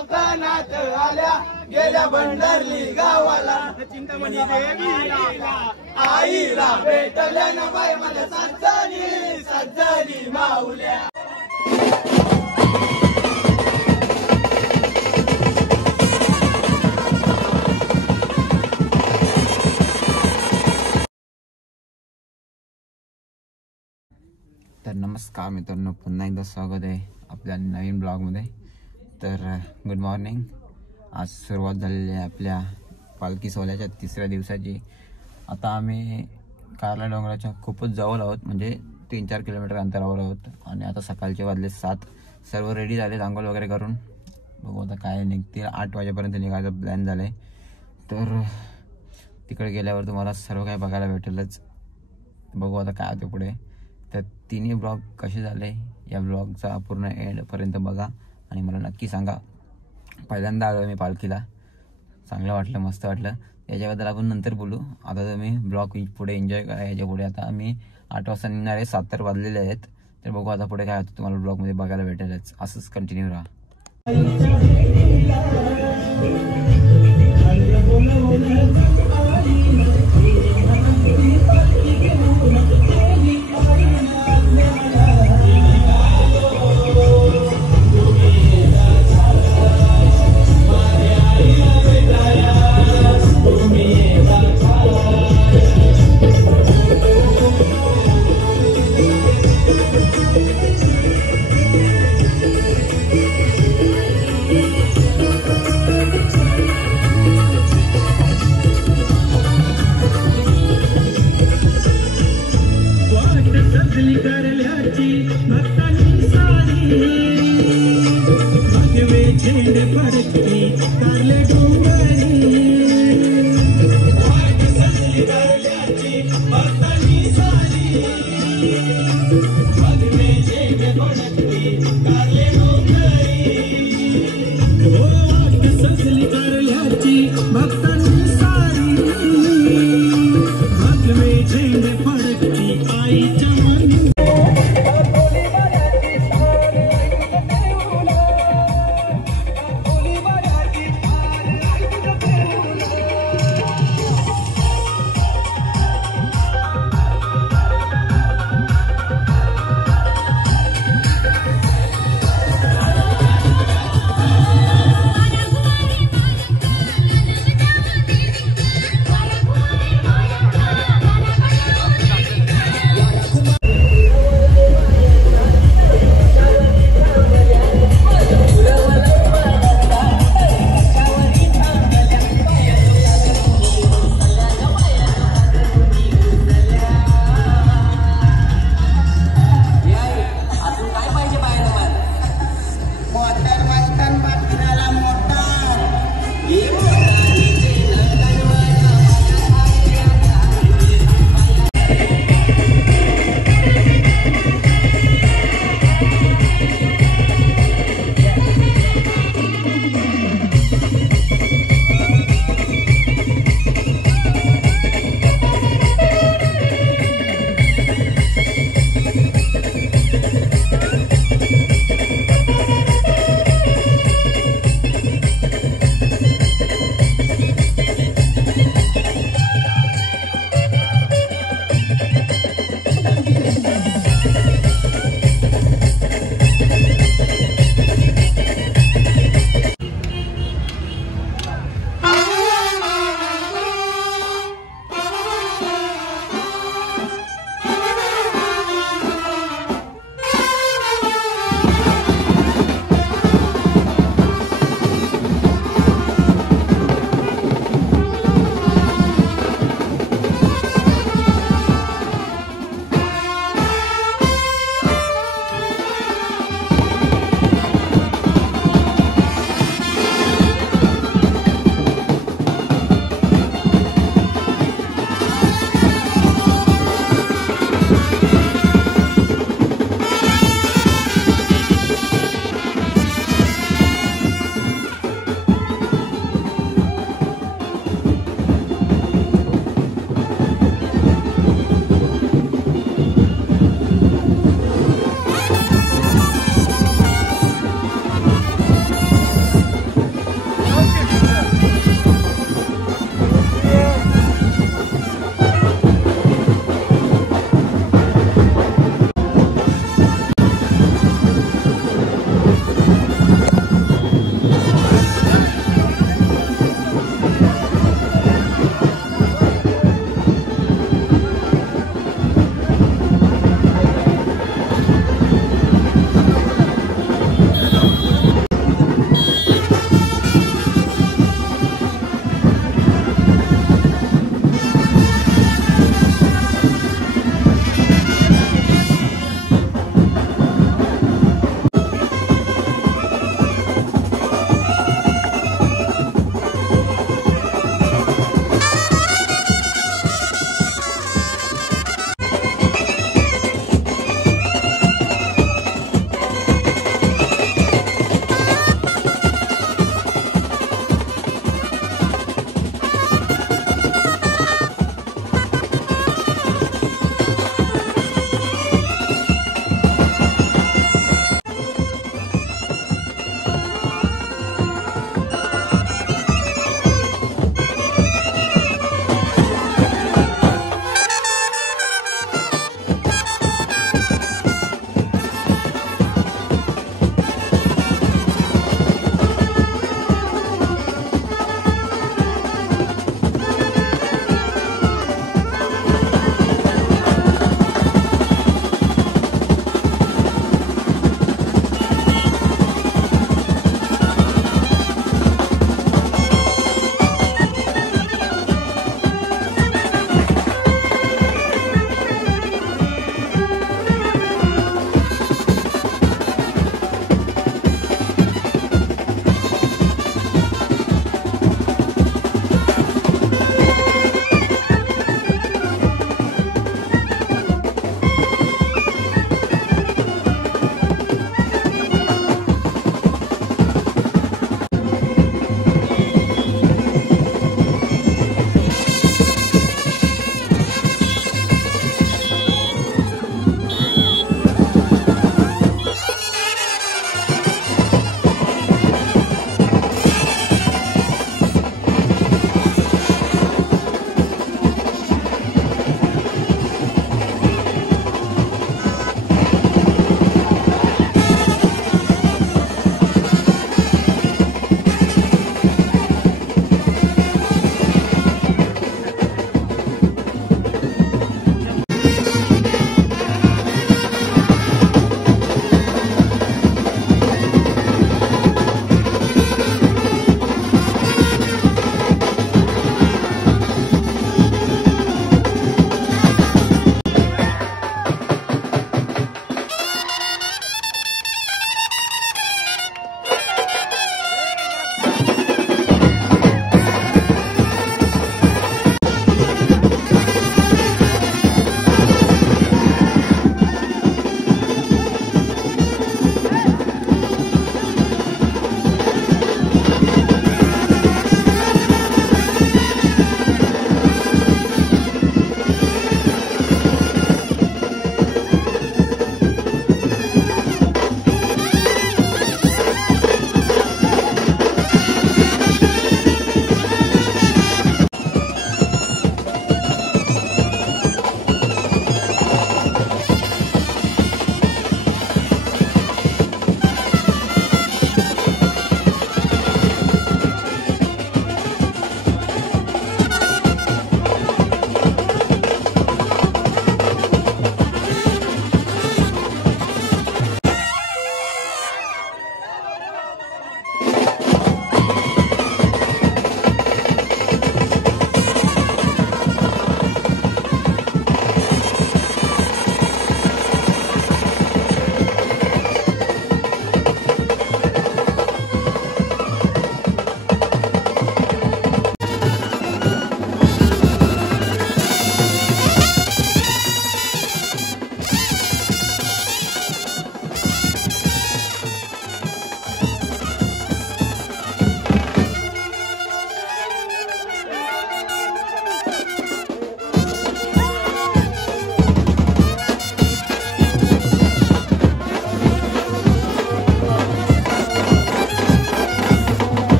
कोकणात आल्या गेल्या भंडारली गावाला चिंतामणी देवीला आईला भेटल्या ना बाई मला सज्जनी सज्जनी माऊल्या. तर नमस्कार मित्रांनो, पुन्हा एकदा स्वागत आहे आपल्या नवीन ब्लॉगमध्ये. तर गुड मॉर्निंग. आज सुरुवात झालेली आहे आपल्या पालखी सोहळ्याच्या 3ऱ्या दिवसाची. आता आम्ही कारला डोंगराच्या खूपच जवळ आहोत, म्हणजे 3-4 किलोमीटर अंतरावर आहोत. आणि आता सकाळचे वाजले 7. सर्व रेडी झाले आंघोळ वगैरे करून. बघू आता काय निघतील. 8 वाजेपर्यंत निघायचा प्लॅन झाला आहे. तर तिकडे गेल्यावर तुम्हाला सर्व काही बघायला भेटेलच. बघू आता काय होते पुढे. तर तिन्ही ब्लॉग कसे झाले या ब्लॉगचा पूर्ण एंडपर्यंत बघा आणि मला नक्की सांगा. पहिल्यांदा आलो मी पालखीला, चांगलं वाटलं, मस्त वाटलं. याच्याबद्दल आपण नंतर बोलू. आता तुम्ही ब्लॉग पुढे एन्जॉय करा. याच्या पुढे आता आम्ही 8 वाजता निघणार आहे. 7 तर वाजलेले आहेत. तर बघू आता पुढे काय होतं, तुम्हाला ब्लॉगमध्ये बघायला भेटेलच. असंच कंटिन्यू राहा.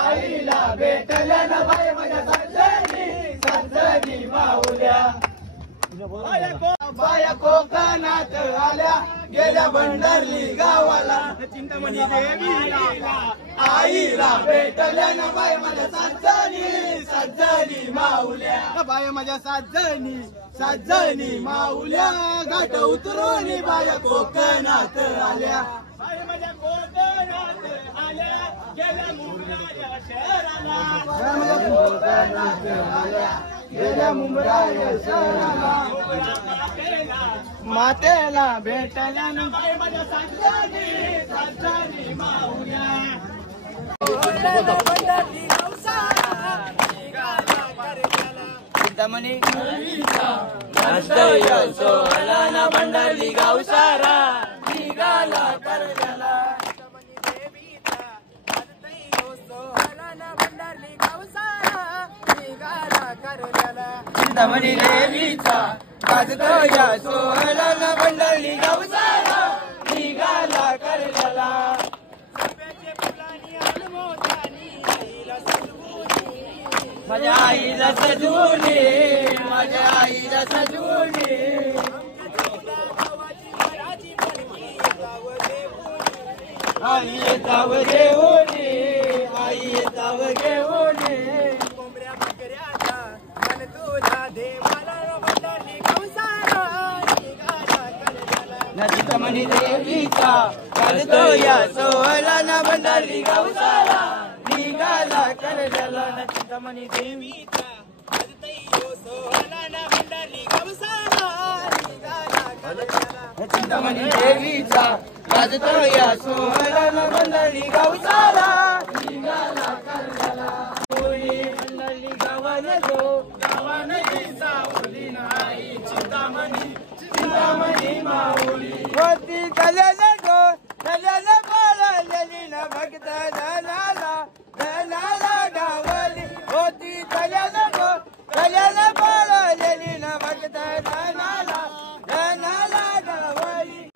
आईला भेटल्या ना बाय माझ्या सज्जनी माऊल्या बाया कोकणात आल्या गेल्या भंडारली गावाला चिंतामणी देवीला आईला भेटल्या ना बाय माझ्या सज्जनी माऊल्या बाय माझ्या सज्जनी माऊल्या घाट उतरून बाया कोकणात आल्या बाय माझ्या कोकणात आल्या गेल्या मुंबईच्या शहराला कोकणात आल्या गेल्या मुंबईच्या शहराला मातेला भेटल्या ना बाय माझ्या सज्जनी माऊल्या चिंतामणी सोहळा ना भंडारली गावसारा निघाला करण्याला चिंतामणी देवीचा गाजतो या सोहळा ना भंडारली गावसारा निघाला करण्याला माझ्या आईला सजवणे माझ्या आईला सजवणे आई येताव घेऊने आई येताव घेऊने कोंबड्या बकऱ्याचा मन तुझा देवाला भंडारली गावसारा निघाला चिंतामणी देवीचा गाजतो या सोहळा ना भंडारली गावसारा निघाला करण्याला चिंतामणी देवीचा सोहळा ना भंडारली गावसारा निघाला करण्याला चिंतामणी देवीचा गाजतो या सोहळा ना भंडारली गावसारा निघाला करण्याला भंडारली गावाने गावाने सावली नाही चिंतामणी माऊली होती कल्याला पळालेली ना भक्त धनाला गावली होती कल्याला पळालेली ना भक्त धनाला गावली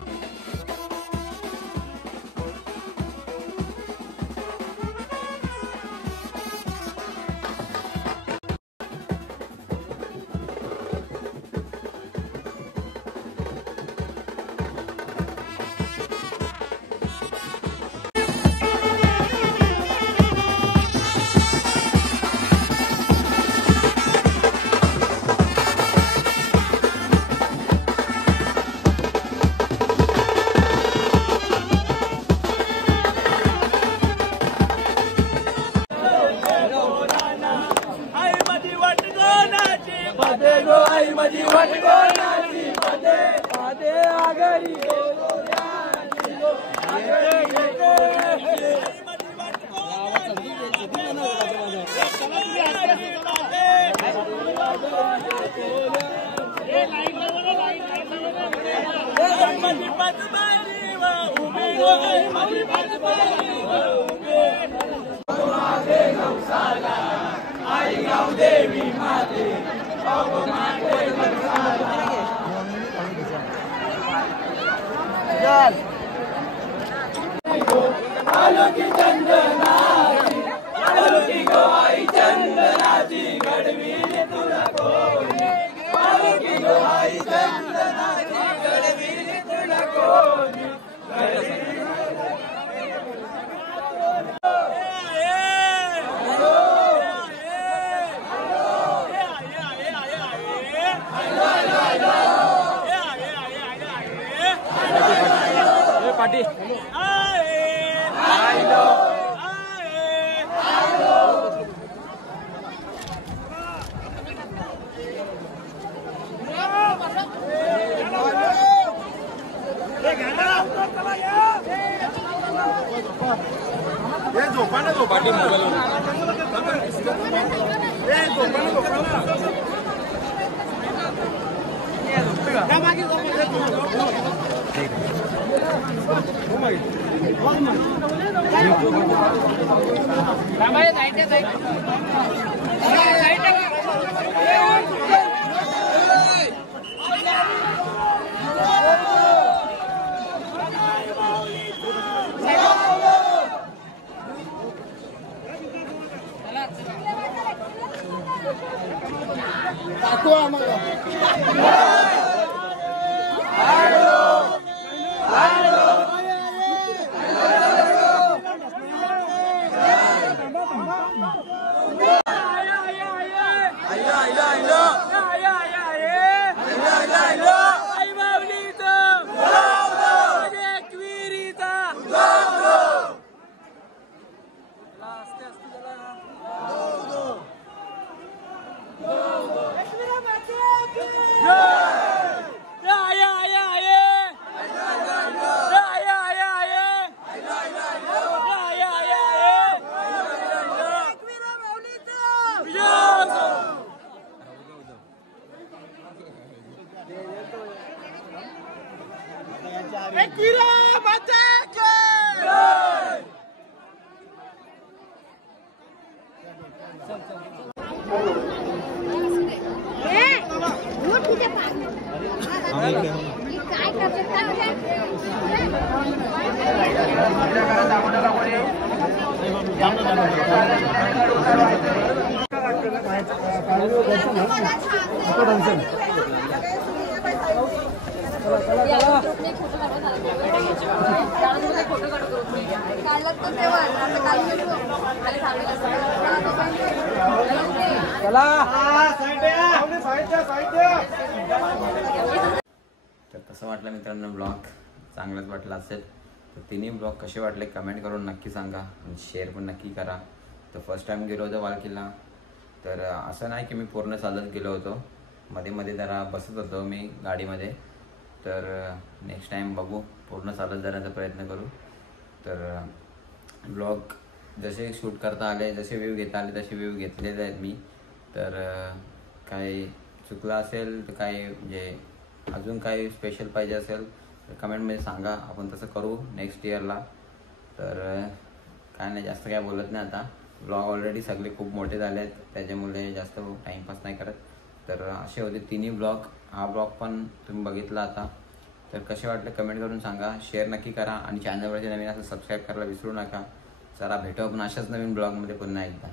तर कसं वाटलं मित्रांनो ब्लॉग? चांगलंच वाटलं असेल तर तिन्ही ब्लॉग कसे वाटले कमेंट करून नक्की सांगा आणि शेअर पण नक्की करा. तर फर्स्ट टाइम गेलो होतो वालकीला, तर असं नाही की मी पूर्ण चालत गेलो होतो, मध्ये मध्ये जरा बसत होतो मी गाडीमध्ये. तर नेक्स्ट टाइम बघू, पूर्ण चालत जाण्याचा प्रयत्न करू. तर ब्लॉग जसे शूट करता आले, जसे व्ह्यू घेता आले तसे व्ह्यू घेतलेले आहेत मी. तर काही चुकलं असेल तर काही म्हणजे अजून काही स्पेशल पाहिजे असेल तर कमेंटमध्ये सांगा, आपण तसं करू नेक्स्ट इयरला. तर काय नाही, जास्त काय बोलत नाही आता. ब्लॉग ऑलरेडी सगळे खूप मोठे झाले आहेत, त्याच्यामुळे जास्त टाईमपास नाही करत. तर असे होते तिन्ही ब्लॉग. हा ब्लॉग पण तुम्ही बघितला आता. तर कसे वाटले कमेंट करून सांगा, शेअर नक्की करा आणि चॅनलवरचे नवीन असं सबस्क्राईब करायला विसरू नका. चला भेटू आपण अशाच नवीन ब्लॉगमध्ये पुन्हा एकदा.